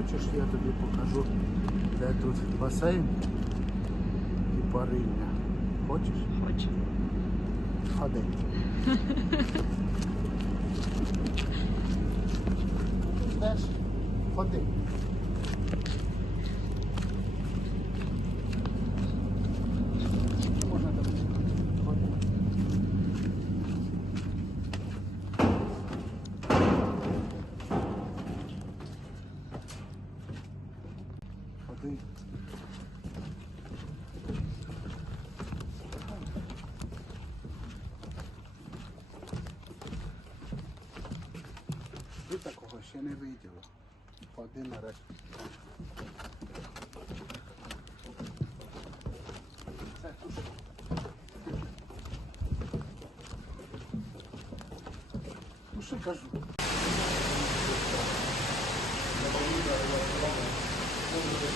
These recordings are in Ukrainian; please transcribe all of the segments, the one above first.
Хочеш, я тобі покажу, де тут басейн і парильня. Хочеш? Хочу. Ходи. Ходи. Ходи. Ти такого ще не виділа. Ходи нарешті. Це тут. Ну що кажу? Короче,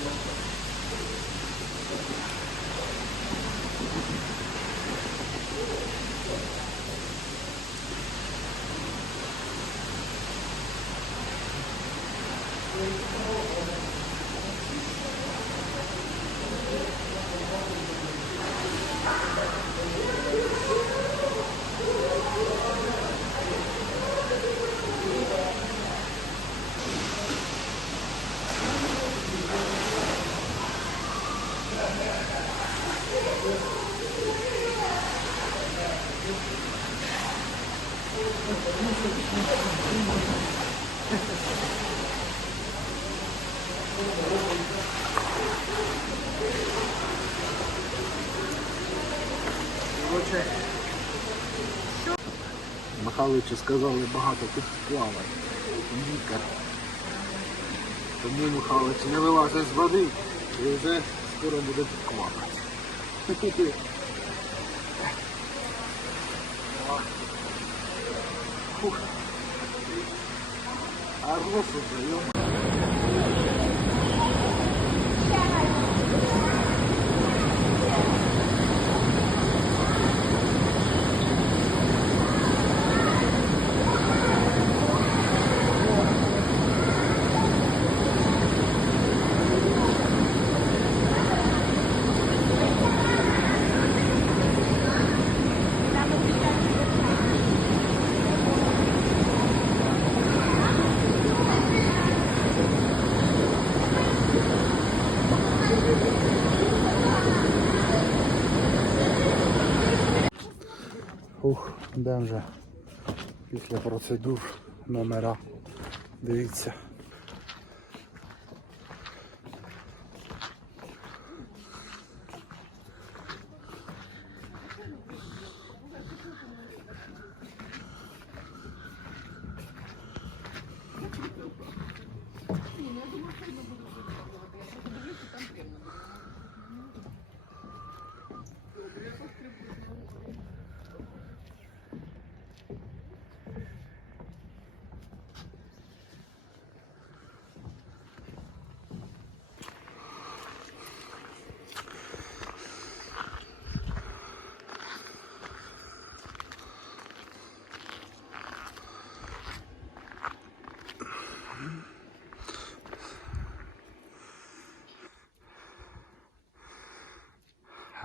Михайловичу сказали багато тут плаває. Лікар. Тому Михайлович не вилазить з води і вже скоро буде тут квакати. Фух. А роз уже, йома. Вже після процедур номера. Дивіться.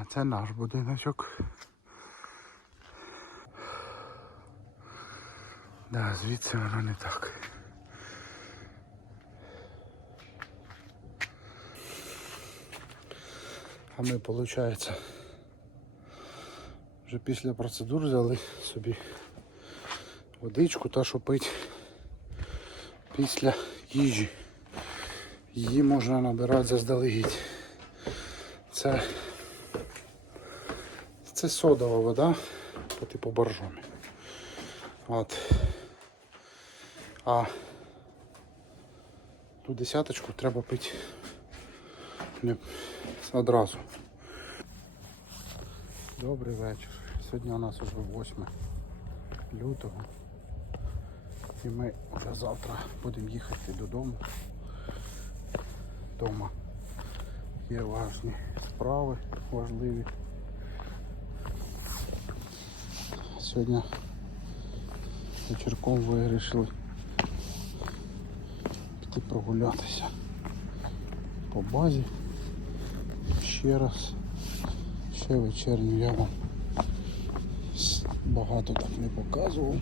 Це наш будиночок. Да, звідси воно не так. А ми, виходить, вже після процедур взяли собі водичку та що пить після їжі. Її можна набирати заздалегідь. Це це содова вода по типу боржомі. От. А ту десяточку треба пити не одразу. Добрий вечір. Сьогодні у нас вже 8 лютого. І ми вже завтра будемо їхати додому. Дома є важні справи важливі. Сьогодні вечірком вирішили піти прогулятися. по базі. Ще раз. Ще вечерню я вам багато так не показував.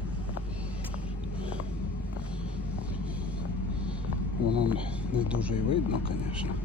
Воно не дуже і видно, звісно.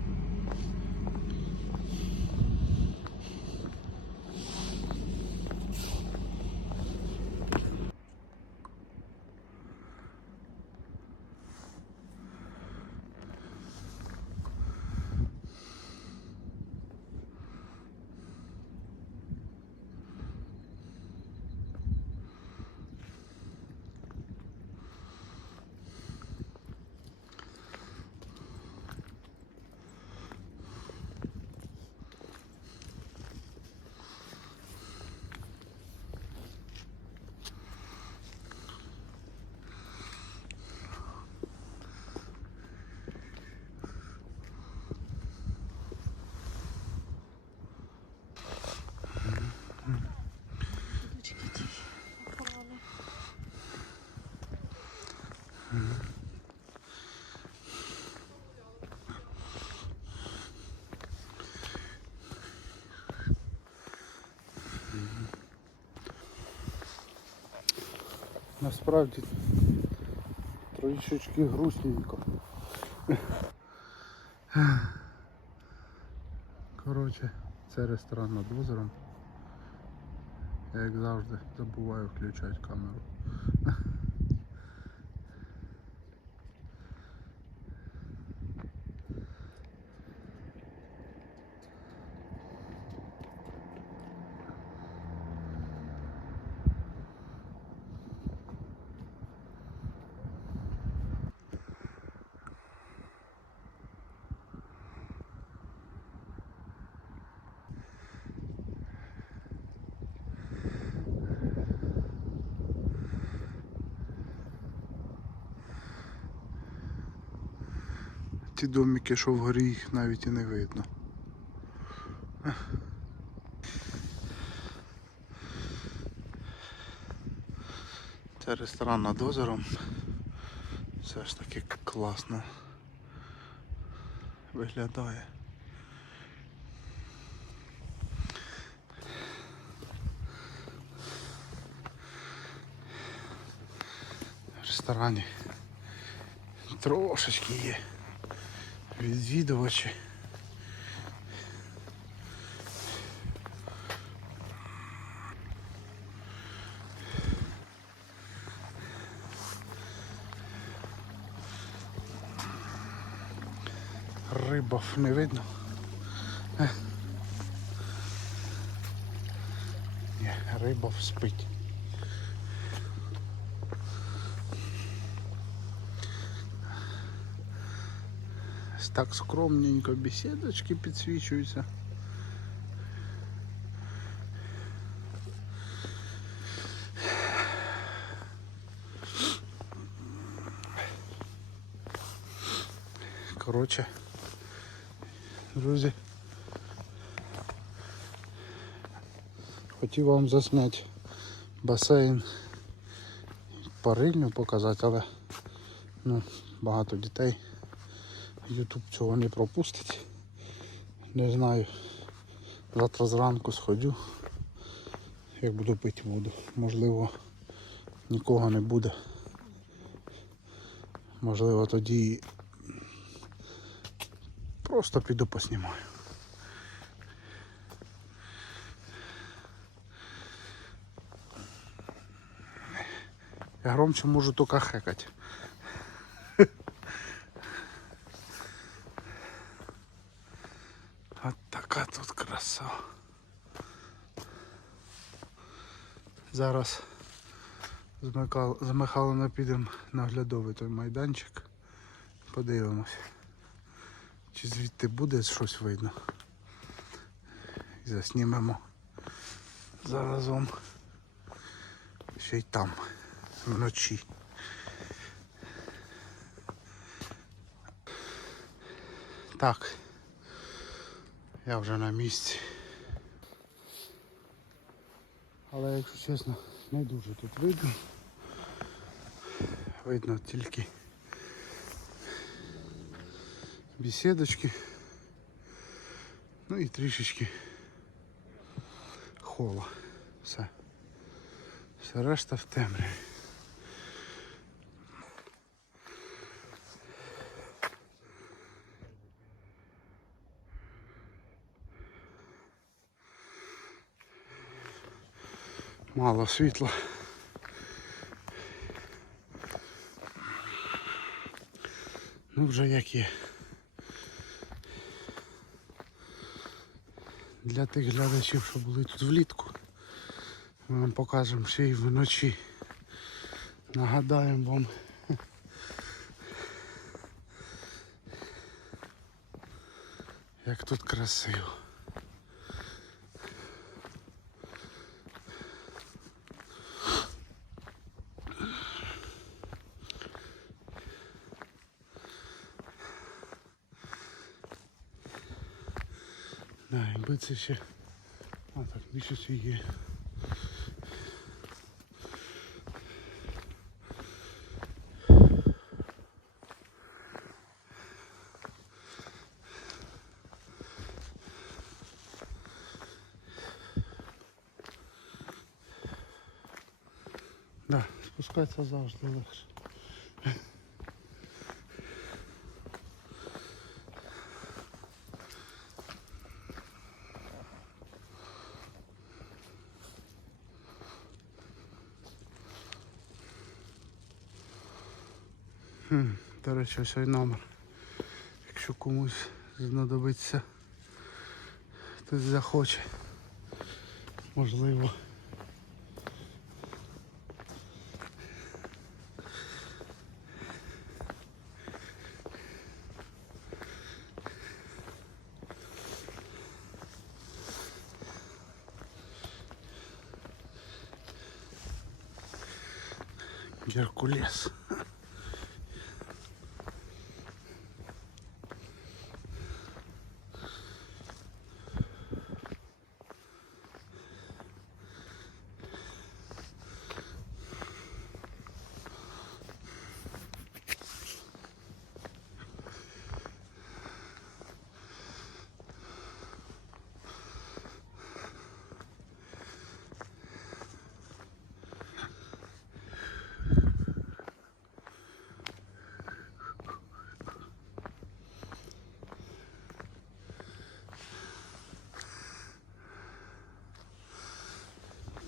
Насправді трішечки грустненько. Коротше, це ресторан над озером. Я як завжди забуваю включати камеру. Ті домики, що вгорі, їх навіть і не видно. Це ресторан над озером. Все ж таки класно виглядає. В ресторані трошечки є відвідувачі. Рибов не видно. Е. Ні, рибов спить. Так скромненько беседочки підсвічуються. Коротше, друзі, хотів вам засняти басейн, парильню показати, але ну, багато дітей. Ютуб цього не пропустить. Не знаю. Завтра зранку сходю, як буду пити воду. Можливо, нікого не буде. Можливо, тоді просто піду поснімаю. Я громче можу тільки хекати. От така тут краса. Зараз з Михайлом підемо на той майданчик. Подивимось, чи звідти буде щось видно. І заснімемо заразом ще й там вночі. Так. Я вже на місці. Але якщо чесно, не дуже тут видно. Видно тільки бесідочки Ну і трішечки хола. Все. Все решта в темряві. Мало світла. Ну вже як є. Для тих глядачів, що були тут влітку. Ми вам покажемо ще й вночі. Нагадаємо вам. Як тут красиво. Да, якби це ще. А так, місяць і є. Да, спускатися завжди легше. Хм, До речі, ось цей номер. Якщо комусь знадобиться, хтось захоче. Можливо. Геркулес.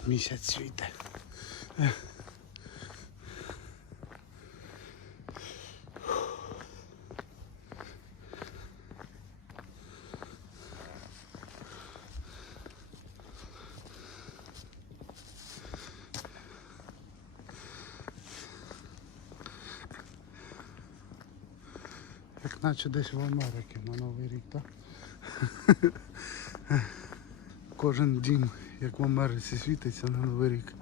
Місяць світе. Як наче десь в Америці на Новий рік, так? Кожен дім, як в Америці світиться на Новий рік.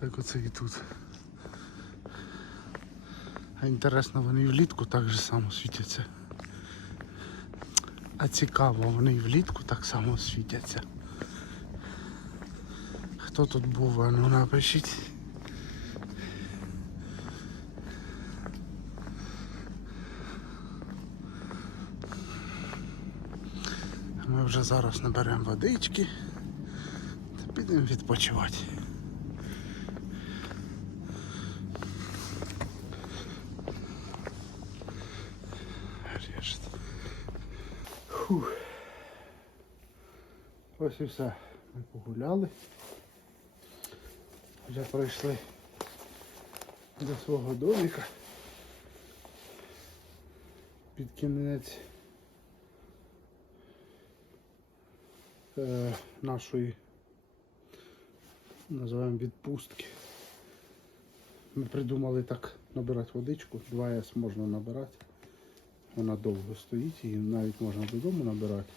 Так оце і тут. А інтересно, вони влітку так же само світяться. А цікаво, вони і влітку так само світяться. Хто тут був, а ну напишіть. Ми вже зараз наберемо водички та підемо відпочивати. Решт. Фух. Ось і все. Ми погуляли. Вже пройшли до свого домика. Під кінець е, нашої називаємо відпустки. Ми придумали так набирати водичку. 2С можна набирати. Вона довго стоїть, її навіть можна додому набирати.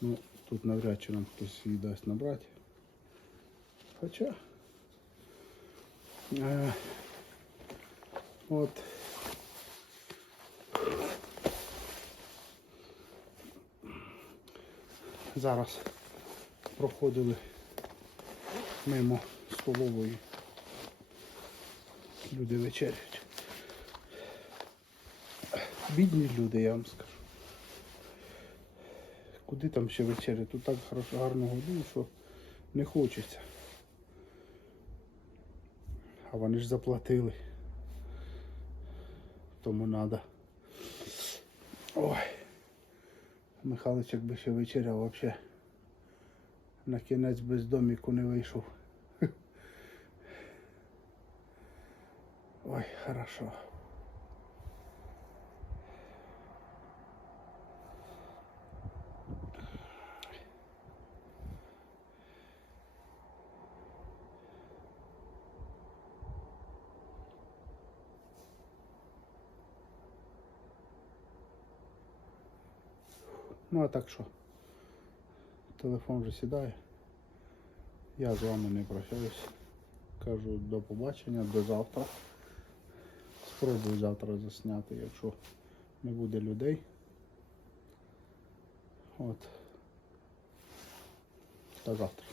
Ну, тут навряд чи нам хтось її дасть набрати. Хоча. Е, от. Зараз проходили мимо столової. Люди вечерять. Бідні люди, я вам скажу. Куди там ще вечеря? Тут так гарно годують, що не хочеться. А вони ж заплатили. Тому треба. Ой. Михайлович якби ще вечеряв вообще. На кінець без доміку не вийшов. Ой, хорошо. Ну а так що? Телефон вже сідає. Я з вами не прощаюсь. Кажу до побачення, до завтра. Спробую завтра засняти, якщо не буде людей. От. До завтра.